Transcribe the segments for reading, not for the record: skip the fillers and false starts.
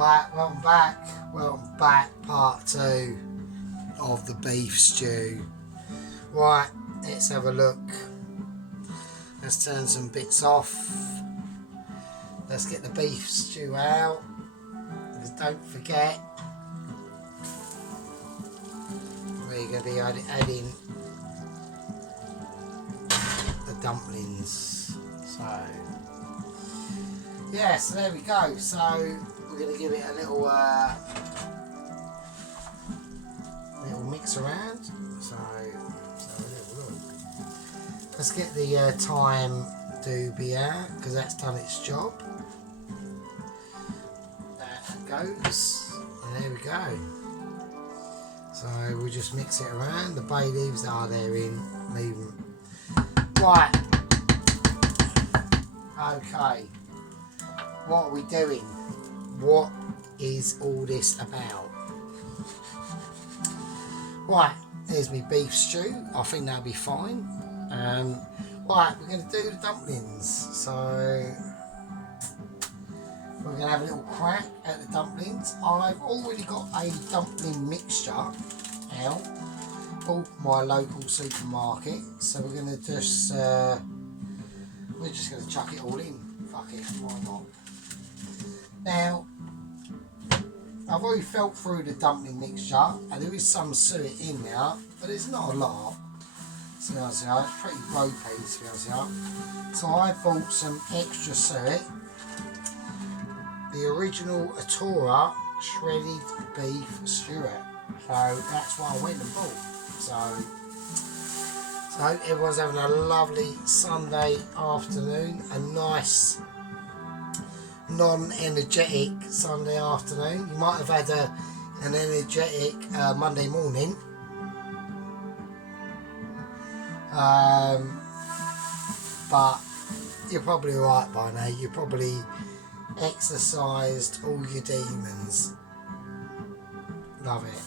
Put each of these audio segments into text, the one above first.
Right, welcome back. Welcome back, part 2 of the beef stew. Right, let's have a look. Let's turn some bits off. Let's get the beef stew out. Because don't forget, we're going to be adding the dumplings. So, yeah, so there we go. So we're going to give it a little mix around. So let's have a little look. Let's get the thyme doobie out because that's done its job. That goes, and there we go. So we'll just mix it around. The bay leaves are there in. Leave them. Right. Okay. What are we doing? What is all this about? Right, there's my beef stew. I think that'll be fine. Right, we're going to do the dumplings. So we're going to have a little crack at the dumplings. I've already got a dumpling mixture out. Bought my local supermarket. So we're going to just we're just going to chuck it all in. Fuck it, why not? Now, I've already felt through the dumpling mixture, and there is some suet in there, but it's not a lot. To be honest with you, it's pretty ropey, to be honest with you. So I bought some extra suet, the original Atora shredded beef suet. So that's what I went and bought. So I hope everyone's having a lovely Sunday afternoon, a nice non-energetic Sunday afternoon. You might have had an energetic Monday morning, but you're probably alright by now. You probably exercised all your demons. Love it.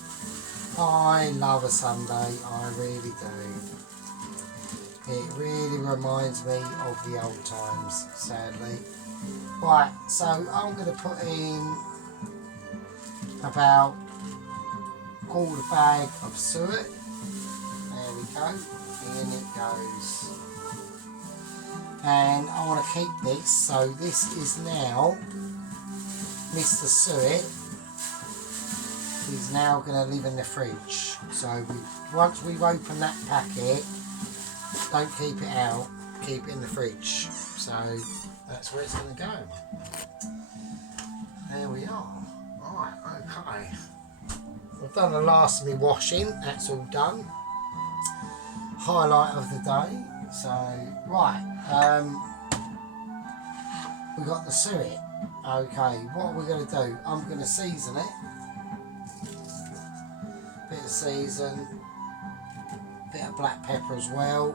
I love a Sunday, I really do. It really reminds me of the old times, sadly. Right, so I'm going to put in about a quarter bag of suet. There we go. In it goes. And I want to keep this, so this is now Mr. Suet is now going to live in the fridge. So once we've opened that packet, don't keep it out, keep it in the fridge. So that's where it's going to go. There we are. Right, okay. I've done the last of my washing, that's all done. Highlight of the day. So, right, we've got the suet. Okay, what we're going to do, I'm going to season it. Bit of season, bit of black pepper as well.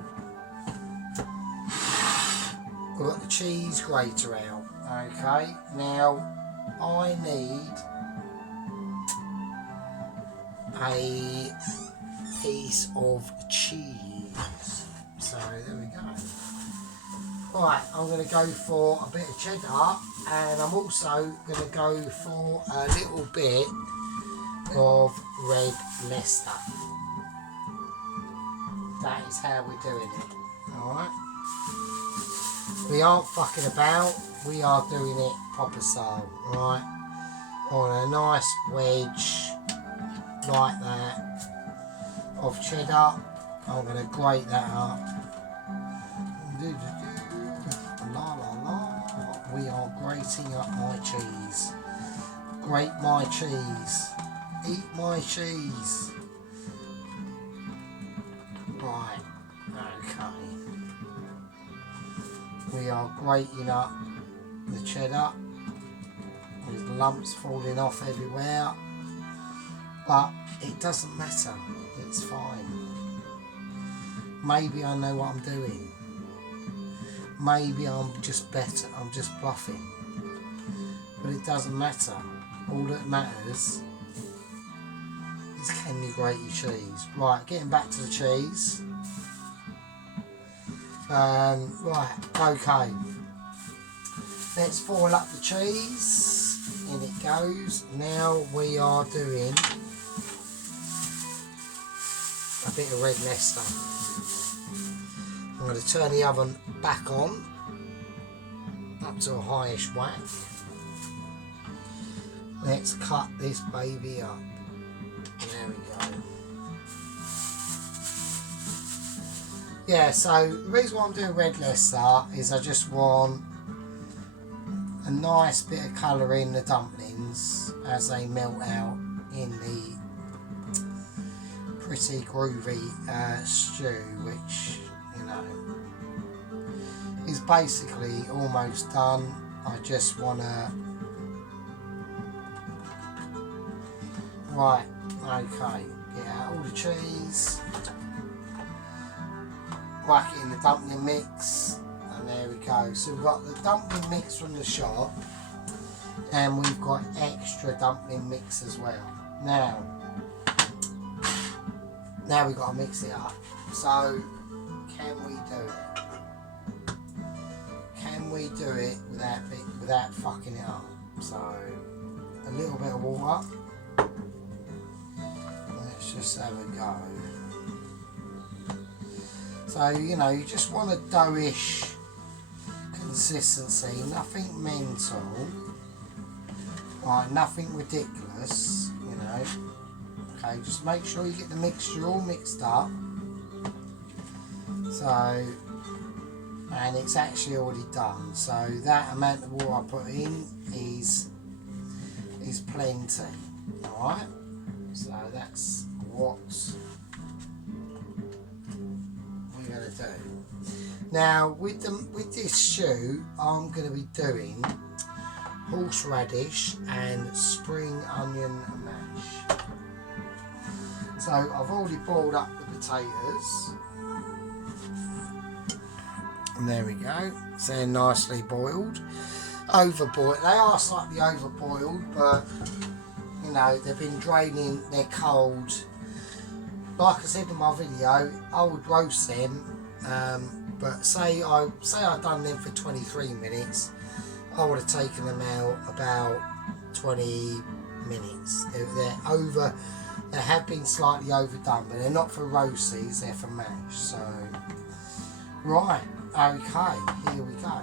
We've got the cheese grater out. Okay, now I need a piece of cheese. So there we go. Right, I'm going to go for a bit of cheddar, and I'm also going to go for a little bit of red Leicester. That is how we're doing it. Alright. We aren't fucking about, we are doing it proper style, right? On a nice wedge like that of cheddar. I'm going to grate that up. La la la. We are grating up my cheese. Grate my cheese. Eat my cheese. Right, okay. We are grating up the cheddar. There's lumps falling off everywhere, but it doesn't matter, it's fine. Maybe I know what I'm doing. Maybe I'm just better, I'm just bluffing. But it doesn't matter. All that matters is can you grate your cheese. Right, getting back to the cheese. Right, okay. Let's boil up the cheese in it goes. Now we are doing a bit of red Leicester. I'm going to turn the oven back on up to a highish whack. Let's cut this baby up. There we go. Yeah, so the reason why I'm doing red Leicester is I just want a nice bit of colour in the dumplings as they melt out in the pretty groovy stew, which, you know, is basically almost done. I just want to... Right, okay, get out all the cheese, whack it in the dumpling mix, and there we go. So we've got the dumpling mix from the shop, and we've got extra dumpling mix as well. Now we've got to mix it up. So can we do it? Can we do it without fucking it up? So a little bit of water. Let's just have a go. So, you know, you just want a doughish consistency, nothing mental, right, nothing ridiculous, you know. Okay, just make sure you get the mixture all mixed up. So, and it's actually already done. So that amount of water I put in is plenty. Alright? So that's what we're going to do. Now with this stew, I'm going to be doing horseradish and spring onion mash. So I've already boiled up the potatoes. And there we go. So they're nicely boiled. Overboiled. They are slightly overboiled, but you know, they've been draining, they're cold. Like I said in my video, I would roast them, but say I'd done them for 23 minutes, I would have taken them out about 20 minutes. They have been slightly overdone, but they're not for roasties, they're for mash. So, right, okay, here we go.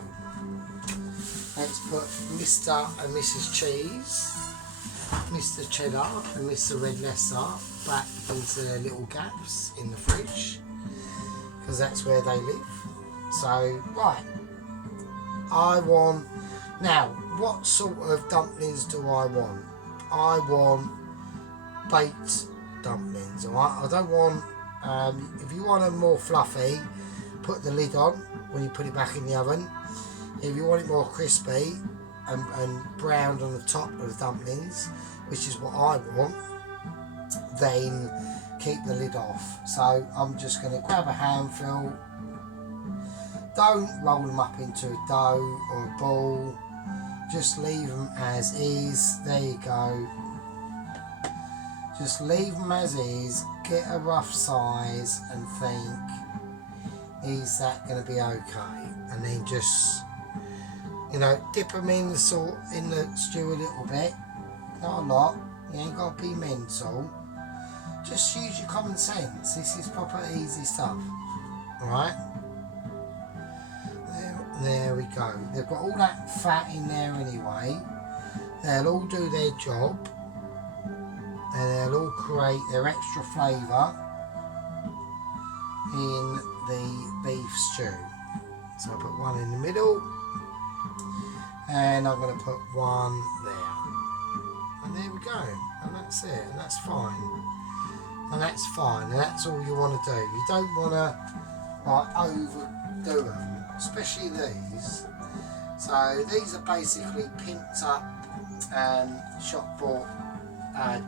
Let's put Mr. and Mrs. Cheese, Mr. Cheddar and Mr. Red Leicester back into their little gaps in the fridge, because that's where they live. So, right, now, what sort of dumplings do I want? I want baked dumplings, alright? I don't want, if you want them more fluffy, put the lid on when you put it back in the oven. If you want it more crispy and browned on the top of the dumplings, which is what I want, then keep the lid off. So I'm just going to grab a handful. Don't roll them up into a dough or a ball. Just leave them as is. There you go. Just leave them as is. Get a rough size and think, is that going to be okay? And then just, you know, dip them in the stew a little bit. Not a lot. You ain't got to be mental. Just use your common sense. This is proper easy stuff. Alright? There we go. They've got all that fat in there anyway. They'll all do their job. And they'll all create their extra flavour in the beef stew. So I put one in the middle. And I'm going to put one there. And there we go. And that's it. And that's fine. And that's fine. And that's all you want to do. You don't want to like overdo them, especially these. So these are basically pimped up shop bought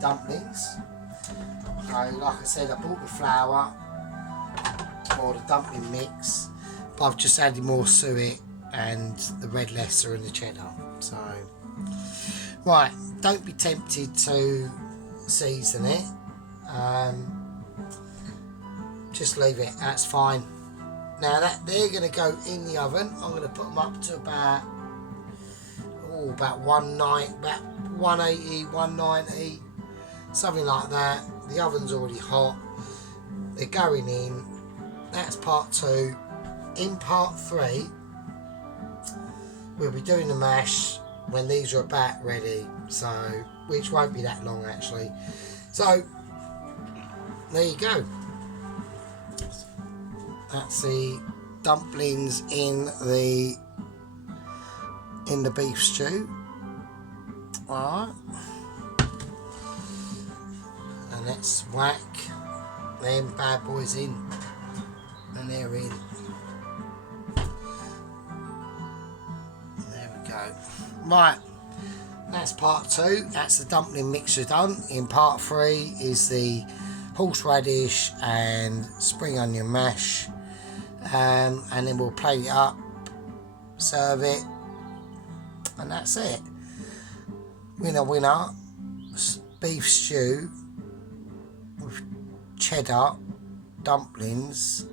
dumplings. So like I said, I bought the flour or the dumpling mix, but I've just added more suet and the red Leicester and the cheddar. So right, don't be tempted to season it. Just leave it, that's fine. Now that they're going to go in the oven, I'm going to put them up to about 190, 180, 190, something like that. The oven's already hot. They're going in. That's part 2. In part 3, we'll be doing the mash when these are about ready, so which won't be that long actually. So there you go. That's the dumplings in the beef stew. Alright. And let's whack them bad boys in. And they're in. There we go. Right. That's part 2. That's the dumpling mixture done. In part 3 is the horseradish and spring onion mash. And then we'll plate it up, serve it, and that's it. Winner, winner. Beef stew with cheddar dumplings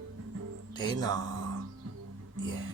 dinner. Yeah.